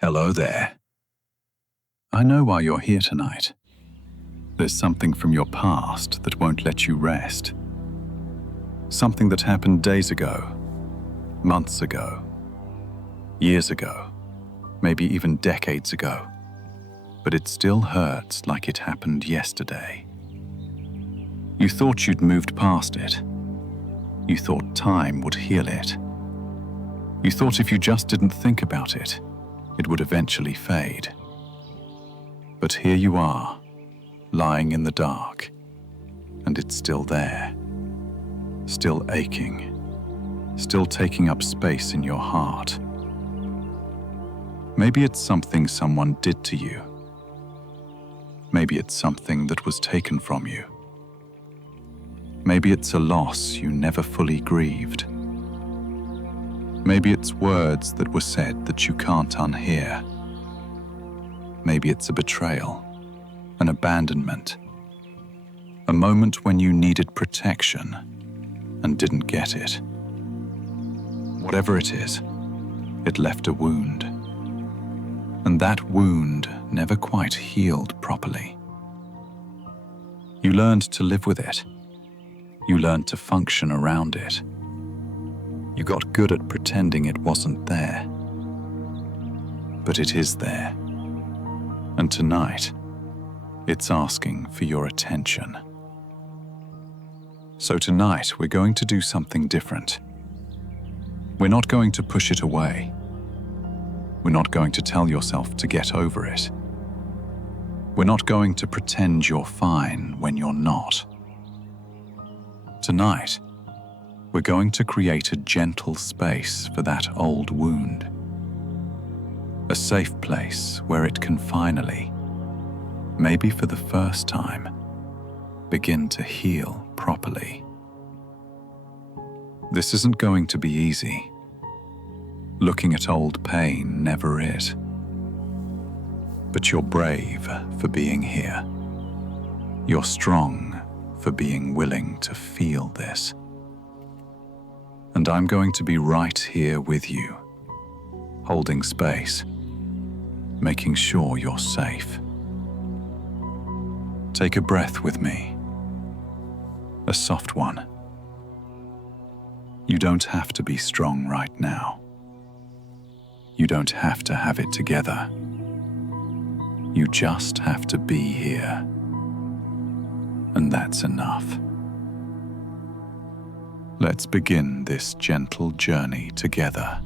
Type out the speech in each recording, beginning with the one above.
Hello there. I know why you're here tonight. There's something from your past that won't let you rest. Something that happened days ago, months ago, years ago, maybe even decades ago. But it still hurts like it happened yesterday. You thought you'd moved past it. You thought time would heal it. You thought if you just didn't think about it, it would eventually fade. But here you are, lying in the dark, and it's still there, still aching, still taking up space in your heart. Maybe it's something someone did to you. Maybe it's something that was taken from you. Maybe it's a loss you never fully grieved. Maybe it's words that were said that you can't unhear. Maybe it's a betrayal, an abandonment, a moment when you needed protection and didn't get it. Whatever it is, it left a wound. And that wound never quite healed properly. You learned to live with it. You learned to function around it. You got good at pretending it wasn't there. But it is there. And tonight, it's asking for your attention. So tonight, we're going to do something different. We're not going to push it away. We're not going to tell yourself to get over it. We're not going to pretend you're fine when you're not. Tonight, we're going to create a gentle space for that old wound. A safe place where it can finally, maybe for the first time, begin to heal properly. This isn't going to be easy. Looking at old pain never is. But you're brave for being here. You're strong for being willing to feel this. And I'm going to be right here with you, holding space, making sure you're safe. Take a breath with me, a soft one. You don't have to be strong right now. You don't have to have it together. You just have to be here. And that's enough. Let's begin this gentle journey together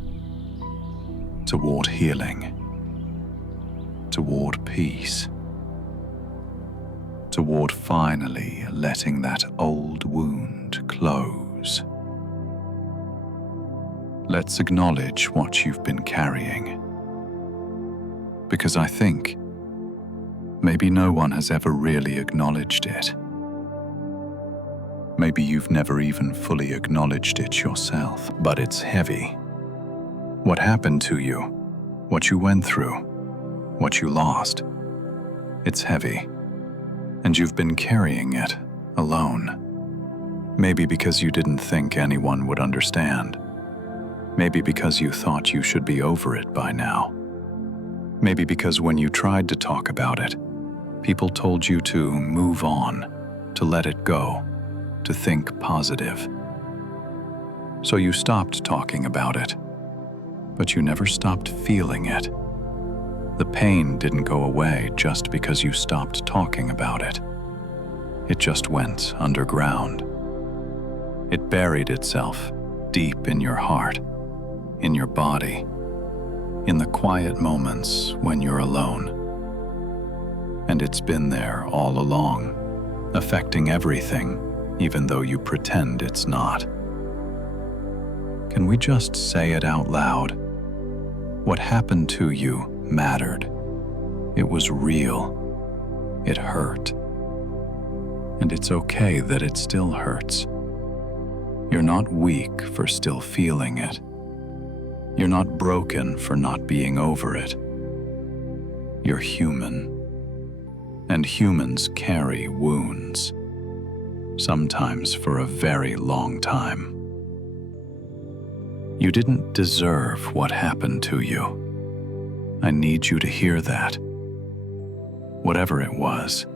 toward healing, toward peace, toward finally letting that old wound close. Let's acknowledge what you've been carrying. Because I think maybe no one has ever really acknowledged it. Maybe you've never even fully acknowledged it yourself, but it's heavy. What happened to you, what you went through, what you lost, it's heavy. And you've been carrying it alone. Maybe because you didn't think anyone would understand. Maybe because you thought you should be over it by now. Maybe because when you tried to talk about it, people told you to move on, to let it go, to think positive. So you stopped talking about it, but you never stopped feeling it. The pain didn't go away just because you stopped talking about it. It just went underground. It buried itself deep in your heart, in your body, in the quiet moments when you're alone. And it's been there all along, affecting everything, even though you pretend it's not. Can we just say it out loud? What happened to you mattered. It was real. It hurt. And it's okay that it still hurts. You're not weak for still feeling it. You're not broken for not being over it. You're human. And humans carry wounds, sometimes for a very long time. You didn't deserve what happened to you. I need you to hear that. Whatever it was,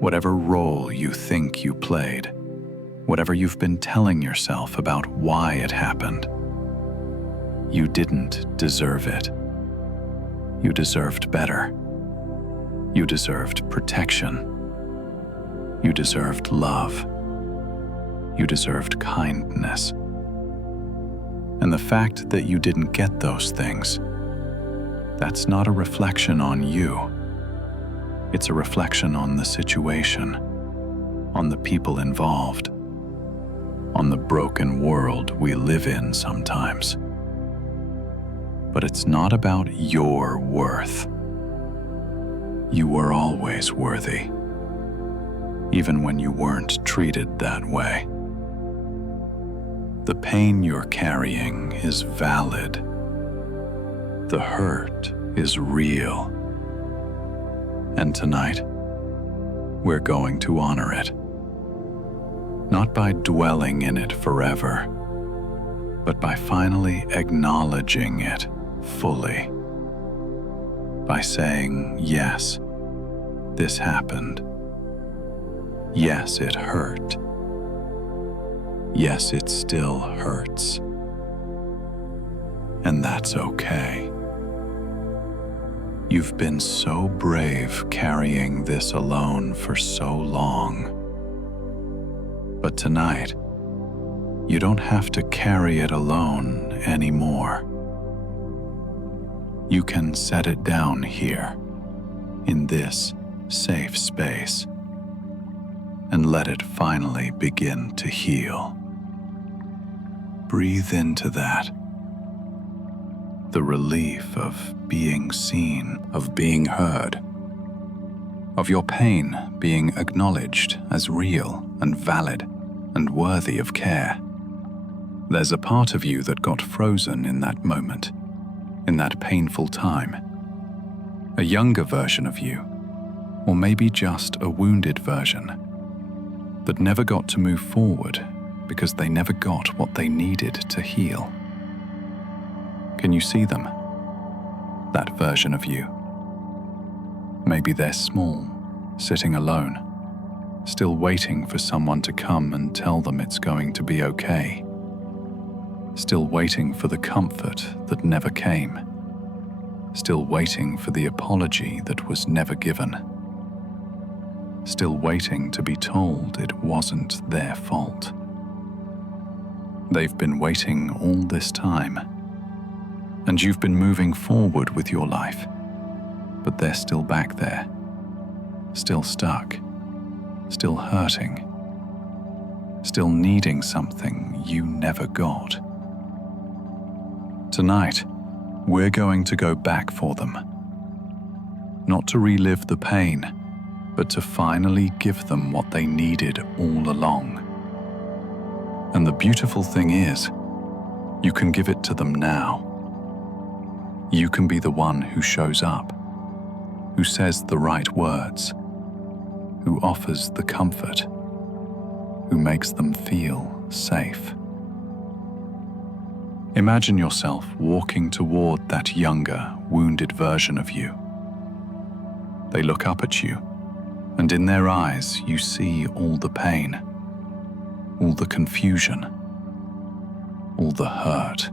whatever role you think you played, whatever you've been telling yourself about why it happened, you didn't deserve it. You deserved better. You deserved protection. You deserved love. You deserved kindness. And the fact that you didn't get those things, that's not a reflection on you. It's a reflection on the situation, on the people involved, on the broken world we live in sometimes. But it's not about your worth. You were always worthy, even when you weren't treated that way. The pain you're carrying is valid. The hurt is real. And tonight, we're going to honor it. Not by dwelling in it forever, but by finally acknowledging it fully. By saying, yes, this happened. Yes, it hurt. Yes, it still hurts. And that's okay. You've been so brave carrying this alone for so long. But tonight, you don't have to carry it alone anymore. You can set it down here, in this safe space, and let it finally begin to heal. Breathe into that. The relief of being seen, of being heard, of your pain being acknowledged as real and valid and worthy of care. There's a part of you that got frozen in that moment, in that painful time. A younger version of you, or maybe just a wounded version, that never got to move forward because they never got what they needed to heal. Can you see them? That version of you. Maybe they're small, sitting alone, still waiting for someone to come and tell them it's going to be okay. Still waiting for the comfort that never came. Still waiting for the apology that was never given. Still waiting to be told it wasn't their fault. They've been waiting all this time, and you've been moving forward with your life, but they're still back there, still stuck, still hurting, still needing something you never got. Tonight, we're going to go back for them. Not to relive the pain, but to finally give them what they needed all along. And the beautiful thing is, you can give it to them now. You can be the one who shows up, who says the right words, who offers the comfort, who makes them feel safe. Imagine yourself walking toward that younger, wounded version of you. They look up at you, and in their eyes you see all the pain, all the confusion, all the hurt.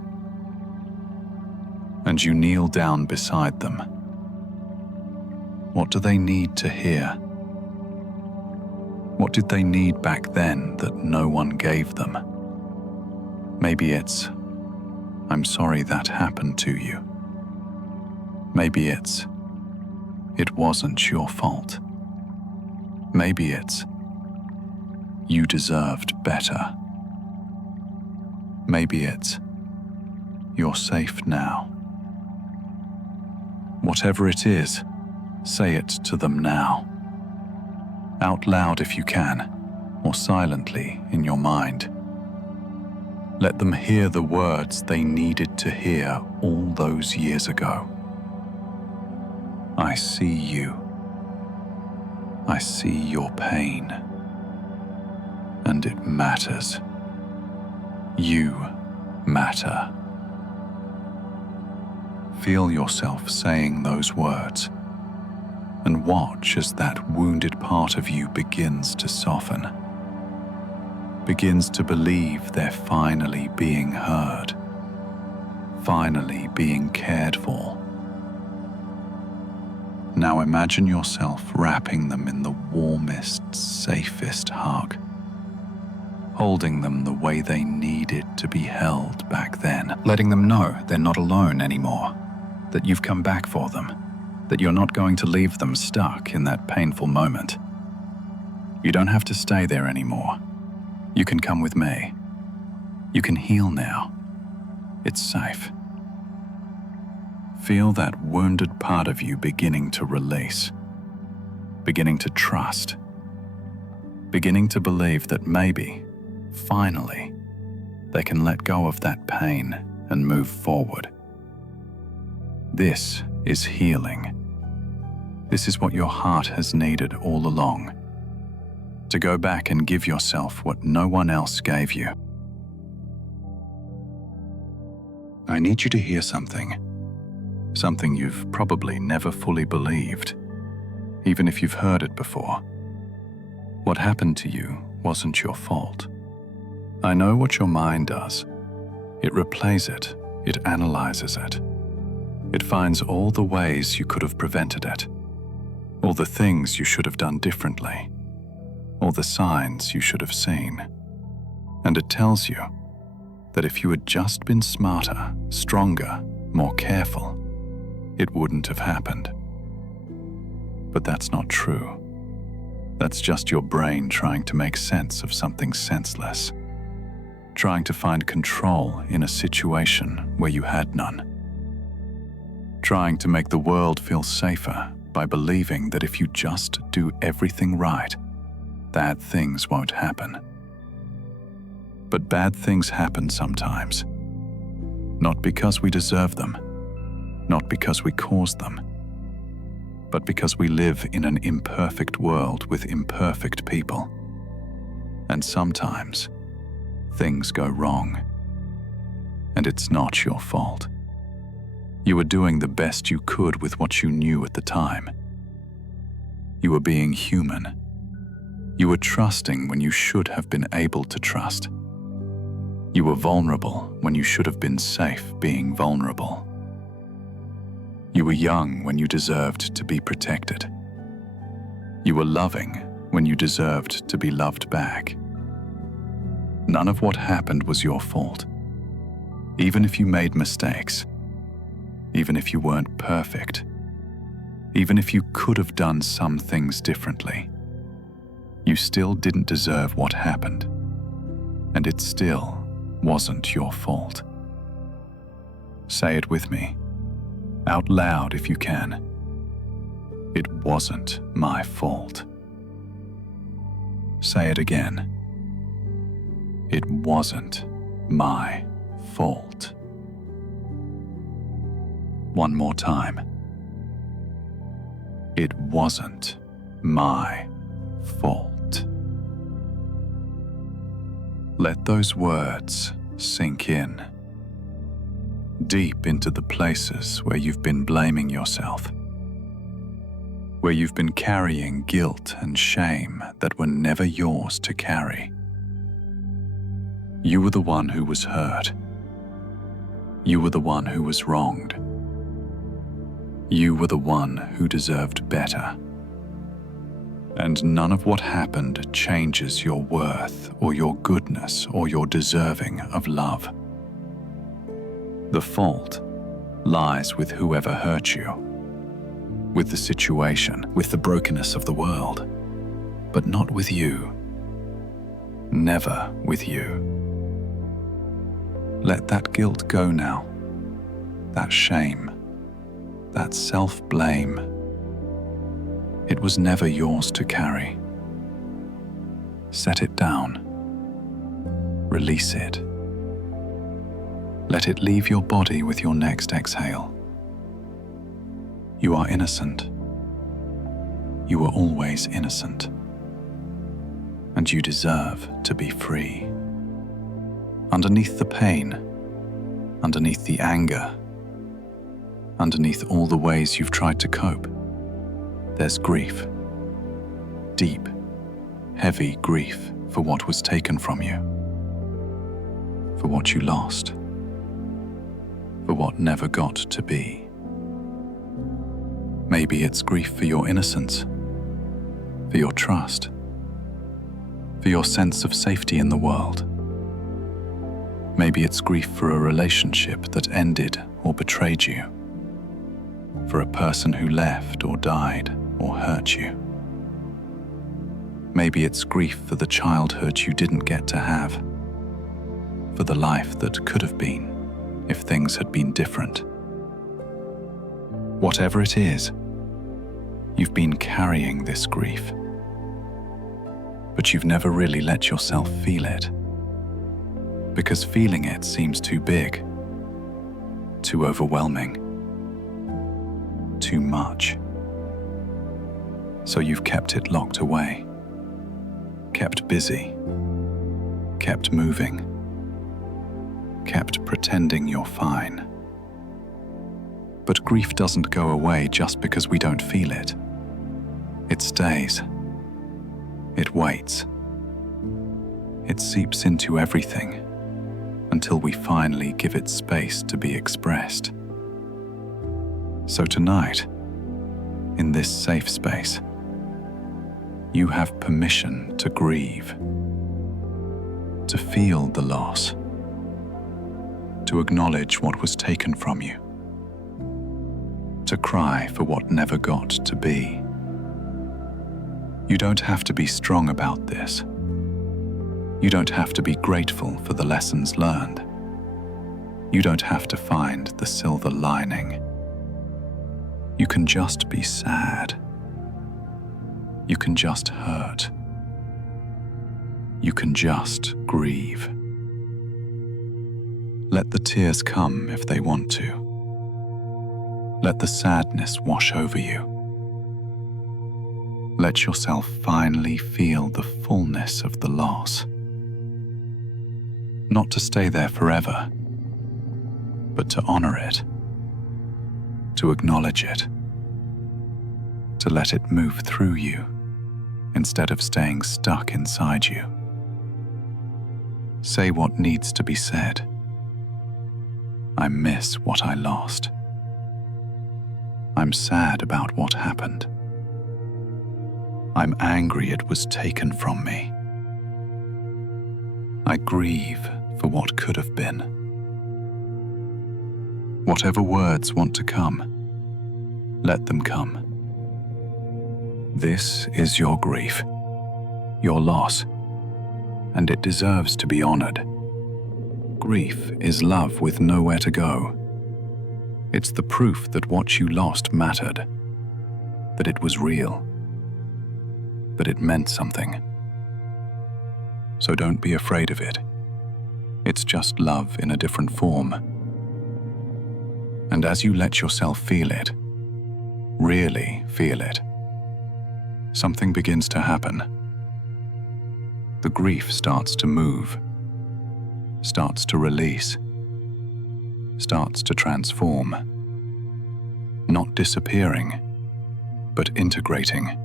And you kneel down beside them. What do they need to hear? What did they need back then that no one gave them? Maybe it's, I'm sorry that happened to you. Maybe it's, it wasn't your fault. Maybe it's, you deserved better. Maybe it's, you're safe now. Whatever it is, say it to them now. Out loud if you can, or silently in your mind. Let them hear the words they needed to hear all those years ago. I see you. I see your pain. And it matters. You matter. Feel yourself saying those words, and watch as that wounded part of you begins to soften, begins to believe they're finally being heard, finally being cared for. Now imagine yourself wrapping them in the warmest, safest hug, holding them the way they needed to be held back then, letting them know they're not alone anymore, that you've come back for them, that you're not going to leave them stuck in that painful moment. You don't have to stay there anymore. You can come with me. You can heal now. It's safe. Feel that wounded part of you beginning to release, beginning to trust, beginning to believe that maybe, finally, they can let go of that pain and move forward. This is healing. This is what your heart has needed all along. To go back and give yourself what no one else gave you. I need you to hear something. Something you've probably never fully believed, even if you've heard it before. What happened to you wasn't your fault. I know what your mind does. It replays it, it analyzes it. It finds all the ways you could have prevented it, all the things you should have done differently, all the signs you should have seen. And it tells you that if you had just been smarter, stronger, more careful, it wouldn't have happened. But that's not true. That's just your brain trying to make sense of something senseless, trying to find control in a situation where you had none, trying to make the world feel safer by believing that if you just do everything right, bad things won't happen. But bad things happen sometimes, not because we deserve them, not because we caused them, but because we live in an imperfect world with imperfect people. And sometimes, things go wrong. And it's not your fault. You were doing the best you could with what you knew at the time. You were being human. You were trusting when you should have been able to trust. You were vulnerable when you should have been safe being vulnerable. You were young when you deserved to be protected. You were loving when you deserved to be loved back. None of what happened was your fault. Even if you made mistakes, even if you weren't perfect, even if you could have done some things differently, you still didn't deserve what happened, and it still wasn't your fault. Say it with me, out loud if you can. It wasn't my fault. Say it again. It wasn't my fault. One more time. It wasn't my fault. Let those words sink in, deep into the places where you've been blaming yourself, where you've been carrying guilt and shame that were never yours to carry. You were the one who was hurt. You were the one who was wronged. You were the one who deserved better. And none of what happened changes your worth or your goodness or your deserving of love. The fault lies with whoever hurt you, with the situation, with the brokenness of the world, but not with you. Never with you. Let that guilt go now, that shame, that self-blame. It was never yours to carry. Set it down. Release it. Let it leave your body with your next exhale. You are innocent. You were always innocent. And you deserve to be free. Underneath the pain, underneath the anger, underneath all the ways you've tried to cope, there's grief. Deep, heavy grief for what was taken from you, for what you lost, for what never got to be. Maybe it's grief for your innocence, for your trust, for your sense of safety in the world. Maybe it's grief for a relationship that ended or betrayed you, for a person who left or died or hurt you. Maybe it's grief for the childhood you didn't get to have, for the life that could have been if things had been different. Whatever it is, you've been carrying this grief, but you've never really let yourself feel it, because feeling it seems too big, too overwhelming, too much. So you've kept it locked away, kept busy, kept moving, kept pretending you're fine. But grief doesn't go away just because we don't feel it. It stays. It waits. It seeps into everything until we finally give it space to be expressed. So tonight, in this safe space, you have permission to grieve, to feel the loss, to acknowledge what was taken from you, to cry for what never got to be. You don't have to be strong about this. You don't have to be grateful for the lessons learned. You don't have to find the silver lining. You can just be sad. You can just hurt. You can just grieve. Let the tears come if they want to. Let the sadness wash over you. Let yourself finally feel the fullness of the loss. Not to stay there forever, but to honor it, to acknowledge it, to let it move through you instead of staying stuck inside you. Say what needs to be said. I miss what I lost. I'm sad about what happened. I'm angry it was taken from me. I grieve for what could have been. Whatever words want to come, let them come. This is your grief, your loss, and it deserves to be honored. Grief is love with nowhere to go. It's the proof that what you lost mattered, that it was real, that it meant something. So don't be afraid of it. It's just love in a different form. And as you let yourself feel it, really feel it, something begins to happen. The grief starts to move, starts to release, starts to transform. Not disappearing, but integrating.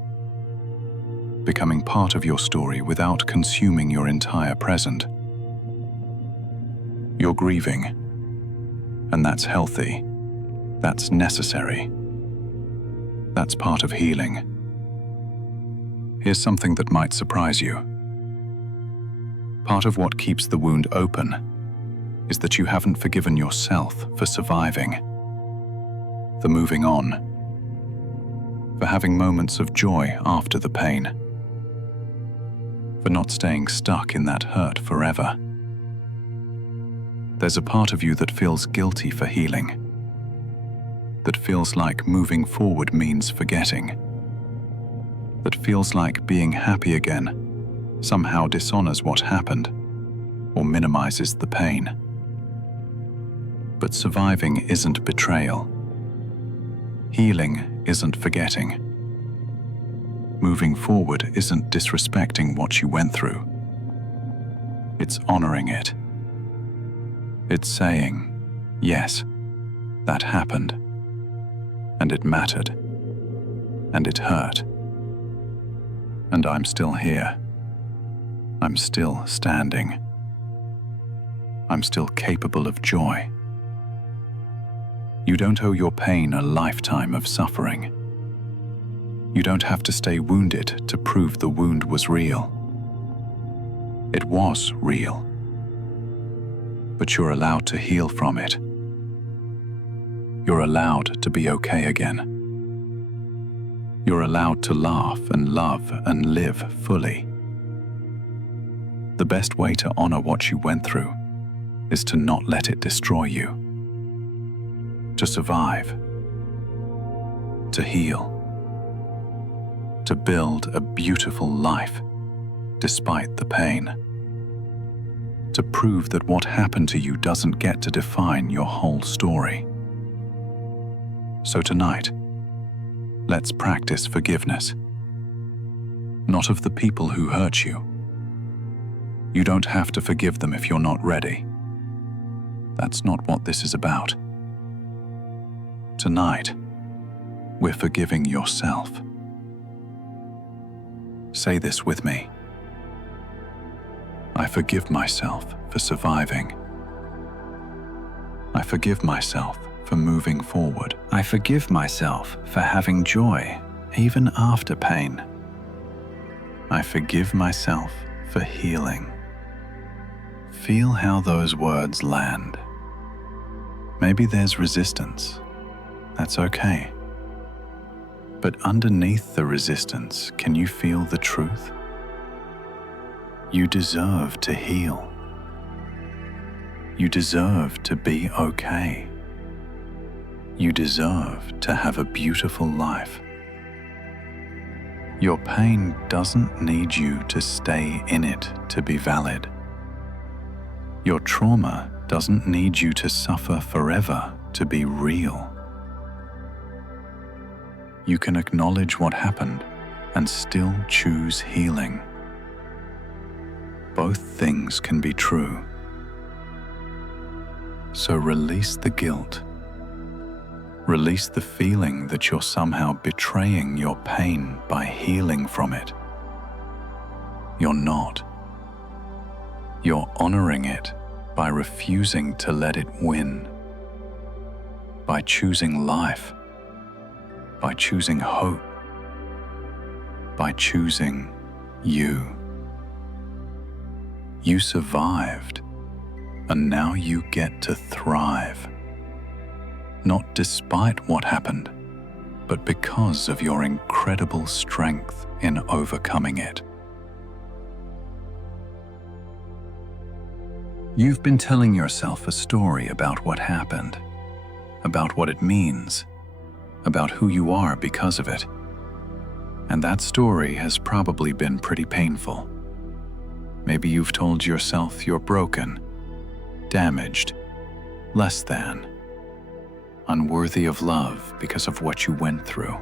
Becoming part of your story without consuming your entire present. You're grieving, and that's healthy, that's necessary, that's part of healing. Here's something that might surprise you. Part of what keeps the wound open is that you haven't forgiven yourself for surviving, for moving on, for having moments of joy after the pain, for not staying stuck in that hurt forever. There's a part of you that feels guilty for healing, that feels like moving forward means forgetting, that feels like being happy again somehow dishonors what happened or minimizes the pain. But surviving isn't betrayal. Healing isn't forgetting. Moving forward isn't disrespecting what you went through. It's honoring it. It's saying, yes, that happened, and it mattered, and it hurt. And I'm still here. I'm still standing. I'm still capable of joy. You don't owe your pain a lifetime of suffering. You don't have to stay wounded to prove the wound was real. It was real. But you're allowed to heal from it. You're allowed to be okay again. You're allowed to laugh and love and live fully. The best way to honor what you went through is to not let it destroy you. To survive. To heal. To build a beautiful life despite the pain. To prove that what happened to you doesn't get to define your whole story. So tonight, let's practice forgiveness. Not of the people who hurt you. You don't have to forgive them if you're not ready. That's not what this is about. Tonight, we're forgiving yourself. Say this with me. I forgive myself for surviving. I forgive myself for moving forward. I forgive myself for having joy even after pain. I forgive myself for healing. Feel how those words land. Maybe there's resistance. That's okay. But underneath the resistance, can you feel the truth? You deserve to heal. You deserve to be okay. You deserve to have a beautiful life. Your pain doesn't need you to stay in it to be valid. Your trauma doesn't need you to suffer forever to be real. You can acknowledge what happened and still choose healing. Both things can be true. So release the guilt. Release the feeling that you're somehow betraying your pain by healing from it. You're not. You're honoring it by refusing to let it win. By choosing life. By choosing hope. By choosing you. You survived, and now you get to thrive. Not despite what happened, but because of your incredible strength in overcoming it. You've been telling yourself a story about what happened, about what it means, about who you are because of it. And that story has probably been pretty painful. Maybe you've told yourself you're broken, damaged, less than, unworthy of love because of what you went through.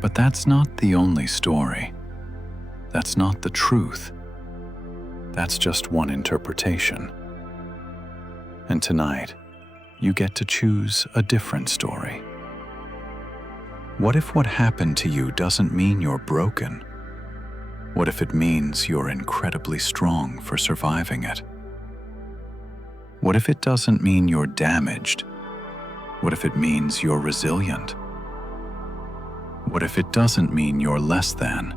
But that's not the only story. That's not the truth. That's just one interpretation. And tonight, you get to choose a different story. What if what happened to you doesn't mean you're broken? What if it means you're incredibly strong for surviving it? What if it doesn't mean you're damaged? What if it means you're resilient? What if it doesn't mean you're less than?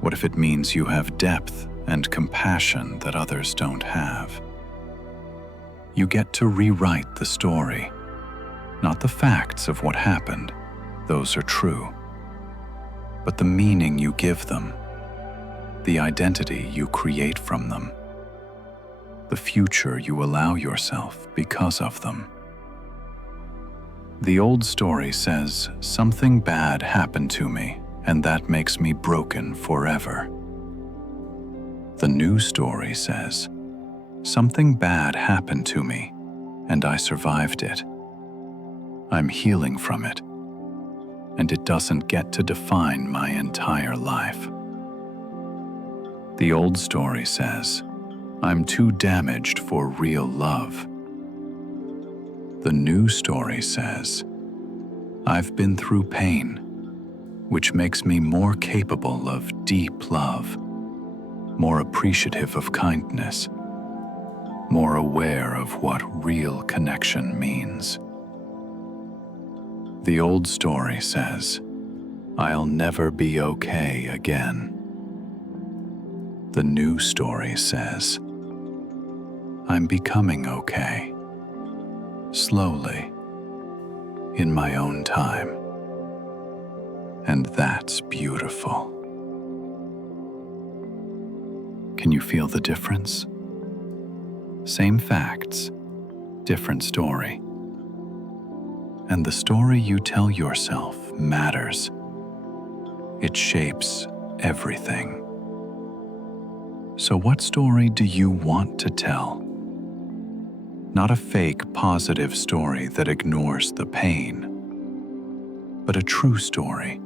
What if it means you have depth and compassion that others don't have? You get to rewrite the story, not the facts of what happened, those are true, but the meaning you give them, the identity you create from them, the future you allow yourself because of them. The old story says, something bad happened to me, and that makes me broken forever. The new story says, something bad happened to me, and I survived it. I'm healing from it, and it doesn't get to define my entire life. The old story says, I'm too damaged for real love. The new story says, I've been through pain, which makes me more capable of deep love, more appreciative of kindness, more aware of what real connection means. The old story says, "I'll never be okay again." The new story says, "I'm becoming okay, slowly, in my own time." And that's beautiful. Can you feel the difference? Same facts, different story. And the story you tell yourself matters. It shapes everything. So what story do you want to tell? Not a fake positive story that ignores the pain, but a true story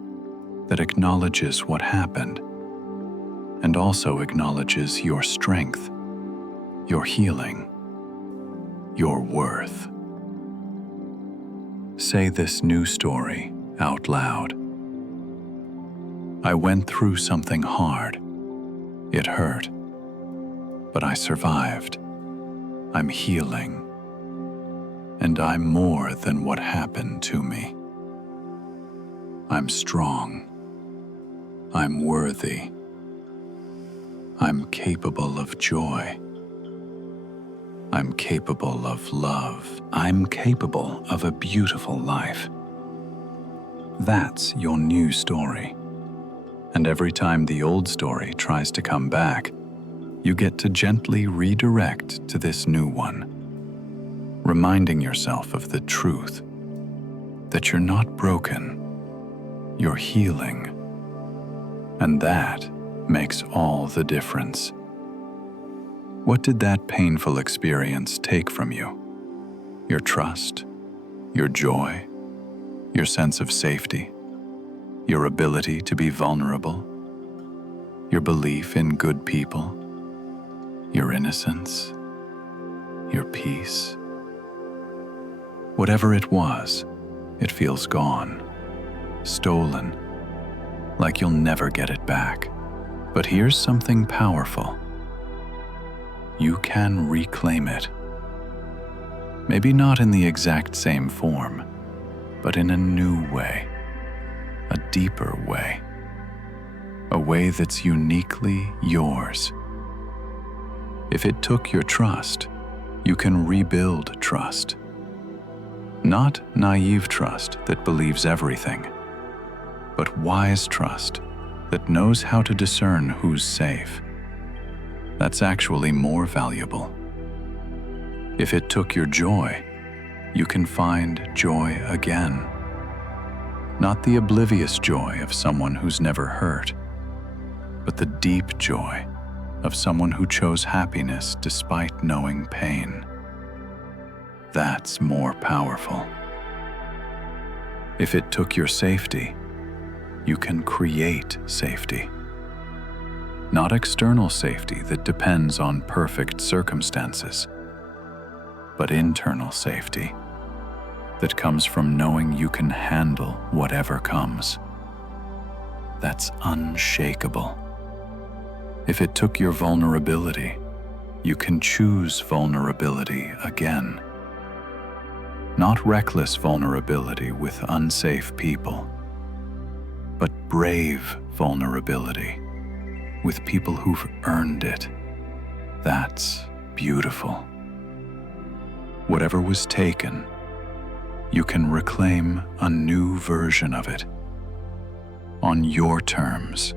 that acknowledges what happened and also acknowledges your strength, your healing, your worth. Say this new story out loud. I went through something hard. It hurt, but I survived. I'm healing, and I'm more than what happened to me. I'm strong. I'm worthy. I'm capable of joy. I'm capable of love. I'm capable of a beautiful life. That's your new story. And every time the old story tries to come back, you get to gently redirect to this new one, reminding yourself of the truth that you're not broken, you're healing. And that makes all the difference. What did that painful experience take from you? Your trust, your joy, your sense of safety, your ability to be vulnerable, your belief in good people, your innocence, your peace. Whatever it was, it feels gone, stolen, like you'll never get it back. But here's something powerful. You can reclaim it. Maybe not in the exact same form, but in a new way, a deeper way, a way that's uniquely yours. If it took your trust, you can rebuild trust. Not naive trust that believes everything, but wise trust that knows how to discern who's safe. That's actually more valuable. If it took your joy, you can find joy again. Not the oblivious joy of someone who's never hurt, but the deep joy of someone who chose happiness despite knowing pain. That's more powerful. If it took your safety, you can create safety. Not external safety that depends on perfect circumstances, but internal safety that comes from knowing you can handle whatever comes. That's unshakable. If it took your vulnerability, you can choose vulnerability again. Not reckless vulnerability with unsafe people, but brave vulnerability with people who've earned it. That's beautiful. Whatever was taken, you can reclaim a new version of it, on your terms,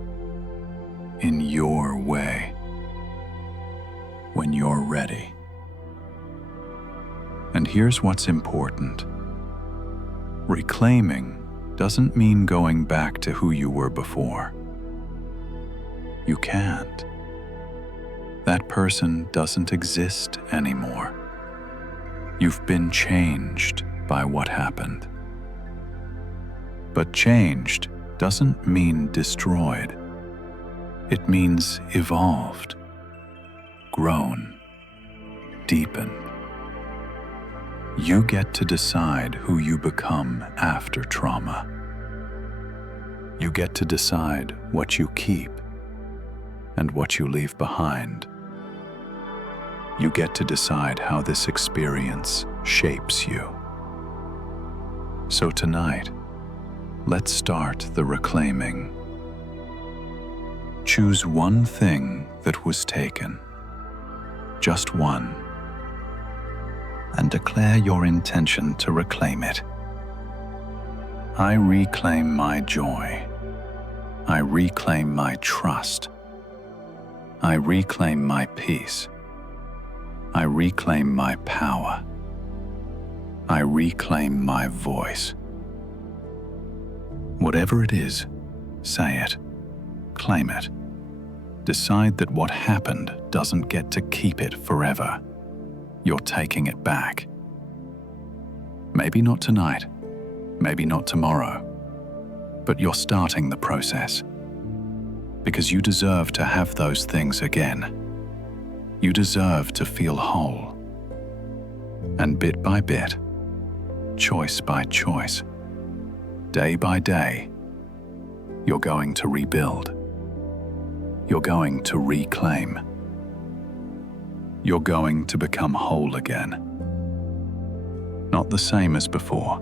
in your way, when you're ready. And here's what's important. Reclaiming doesn't mean going back to who you were before. You can't. That person doesn't exist anymore. You've been changed by what happened. But changed doesn't mean destroyed. It means evolved, grown, deepened. You get to decide who you become after trauma. You get to decide what you keep and what you leave behind. You get to decide how this experience shapes you. So tonight, let's start the reclaiming. Choose one thing that was taken, just one, and declare your intention to reclaim it. I reclaim my joy. I reclaim my trust. I reclaim my peace. I reclaim my power. I reclaim my voice. Whatever it is, say it, claim it. Decide that what happened doesn't get to keep it forever. You're taking it back. Maybe not tonight, maybe not tomorrow, but you're starting the process. Because you deserve to have those things again. You deserve to feel whole. And bit by bit, choice by choice, day by day, you're going to rebuild. You're going to reclaim. You're going to become whole again. Not the same as before,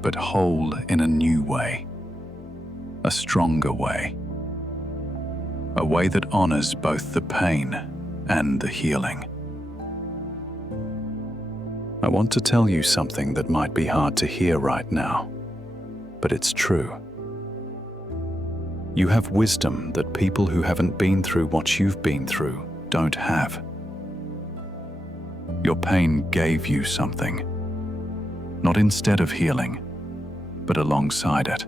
but whole in a new way, a stronger way, a way that honors both the pain and the healing. I want to tell you something that might be hard to hear right now, but it's true. You have wisdom that people who haven't been through what you've been through don't have. Your pain gave you something, not instead of healing, but alongside it.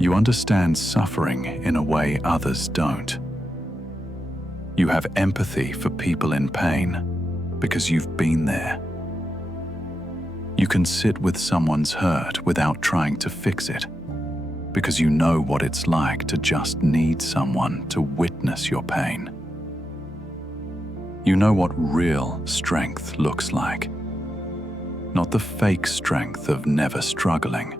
You understand suffering in a way others don't. You have empathy for people in pain because you've been there. You can sit with someone's hurt without trying to fix it, because you know what it's like to just need someone to witness your pain. You know what real strength looks like, not the fake strength of never struggling,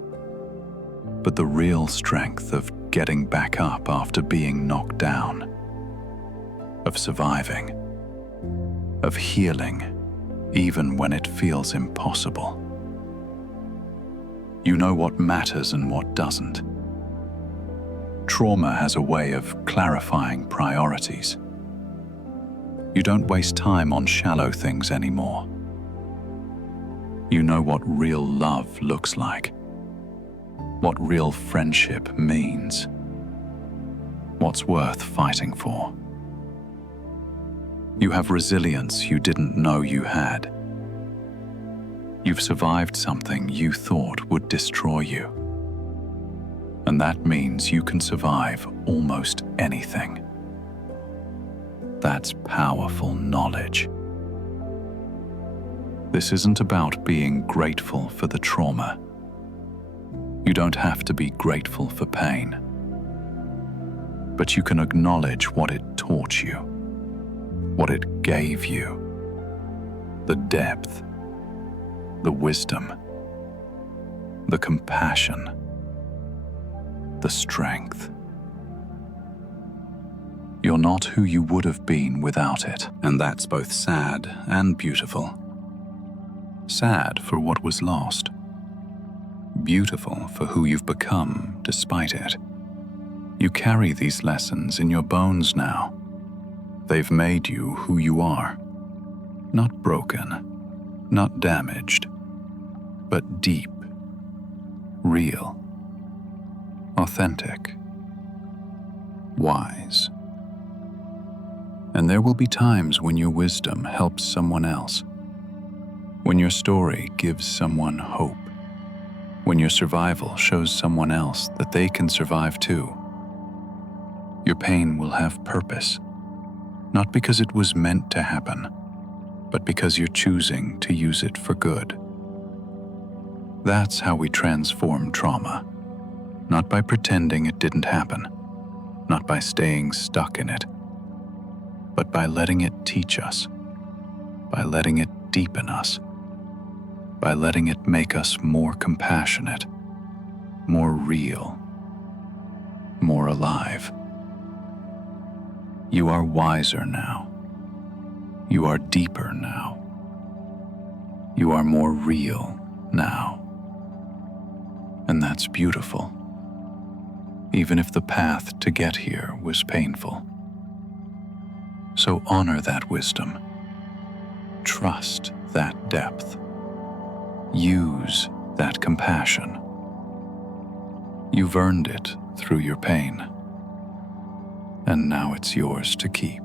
but the real strength of getting back up after being knocked down, of surviving, of healing even when it feels impossible. You know what matters and what doesn't. Trauma has a way of clarifying priorities. You don't waste time on shallow things anymore. You know what real love looks like, what real friendship means, what's worth fighting for. You have resilience you didn't know you had. You've survived something you thought would destroy you. And that means you can survive almost anything. That's powerful knowledge. This isn't about being grateful for the trauma. You don't have to be grateful for pain. But you can acknowledge what it taught you, what it gave you, the depth, the wisdom, the compassion, the strength. You're not who you would have been without it, and that's both sad and beautiful. Sad for what was lost, beautiful for who you've become despite it. You carry these lessons in your bones now. They've made you who you are. Not broken, not damaged, but deep, real, authentic, wise. And there will be times when your wisdom helps someone else, when your story gives someone hope, when your survival shows someone else that they can survive too. Your pain will have purpose, not because it was meant to happen, but because you're choosing to use it for good. That's how we transform trauma, not by pretending it didn't happen, not by staying stuck in it, but by letting it teach us, by letting it deepen us, by letting it make us more compassionate, more real, more alive. You are wiser now. You are deeper now. You are more real now. And that's beautiful, even if the path to get here was painful. So honor that wisdom. Trust that depth. Use that compassion. You've earned it through your pain, and now it's yours to keep.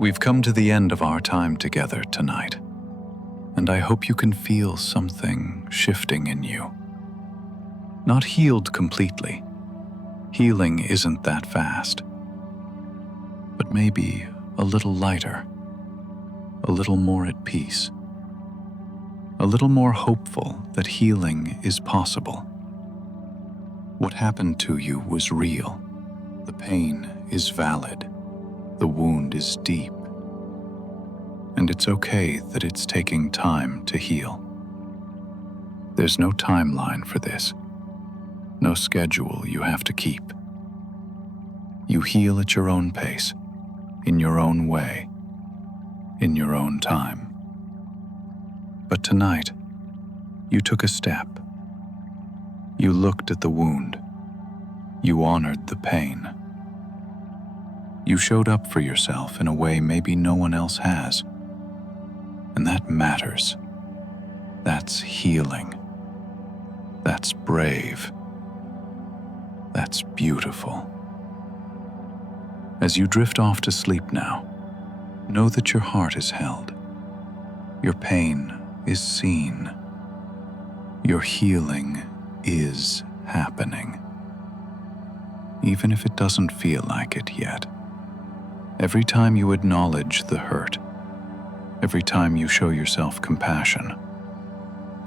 We've come to the end of our time together tonight, and I hope you can feel something shifting in you. Not healed completely. Healing isn't that fast. But maybe a little lighter, a little more at peace, a little more hopeful that healing is possible. What happened to you was real. The pain is valid. The wound is deep. And it's okay that it's taking time to heal. There's no timeline for this, no schedule you have to keep. You heal at your own pace, in your own way, in your own time. But tonight, you took a step. You looked at the wound. You honored the pain. You showed up for yourself in a way maybe no one else has. And that matters. That's healing. That's brave. That's beautiful. As you drift off to sleep now, know that your heart is held. Your pain is seen. Your healing is happening. Even if it doesn't feel like it yet. Every time you acknowledge the hurt, every time you show yourself compassion,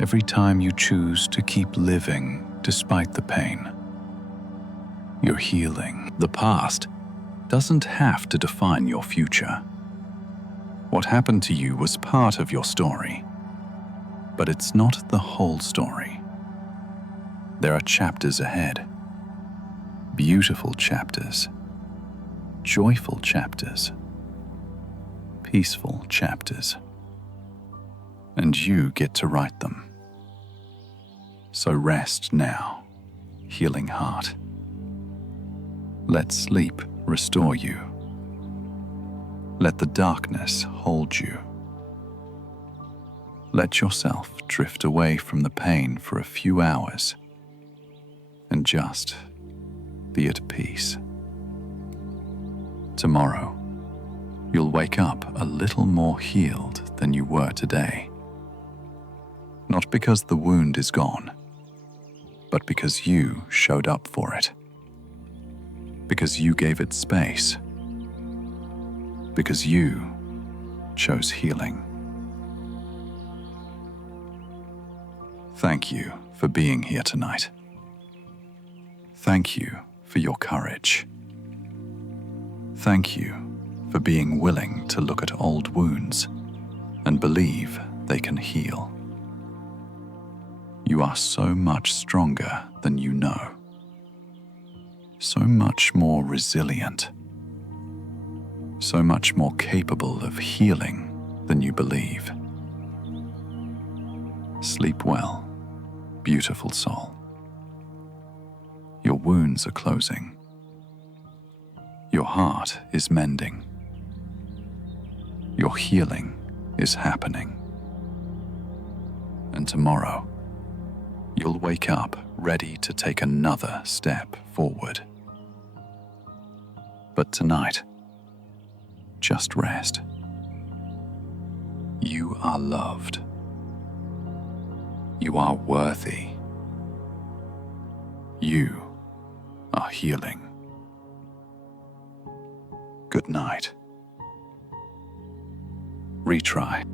every time you choose to keep living despite the pain, you're healing. The past doesn't have to define your future. What happened to you was part of your story, but it's not the whole story. There are chapters ahead. Beautiful chapters. Joyful chapters. Peaceful chapters. And you get to write them. So rest now, healing heart. Let sleep restore you. Let the darkness hold you. Let yourself drift away from the pain for a few hours and just be at peace. Tomorrow, you'll wake up a little more healed than you were today. Not because the wound is gone, but because you showed up for it. Because you gave it space. Because you chose healing. Thank you for being here tonight. Thank you for your courage. Thank you for being willing to look at old wounds and believe they can heal. You are so much stronger than you know. So much more resilient. So much more capable of healing than you believe. Sleep well, beautiful soul. Your wounds are closing. Your heart is mending. Your healing is happening. And tomorrow, you'll wake up ready to take another step forward. But tonight, just rest. You are loved. You are worthy. You are healing. Good night. Retry.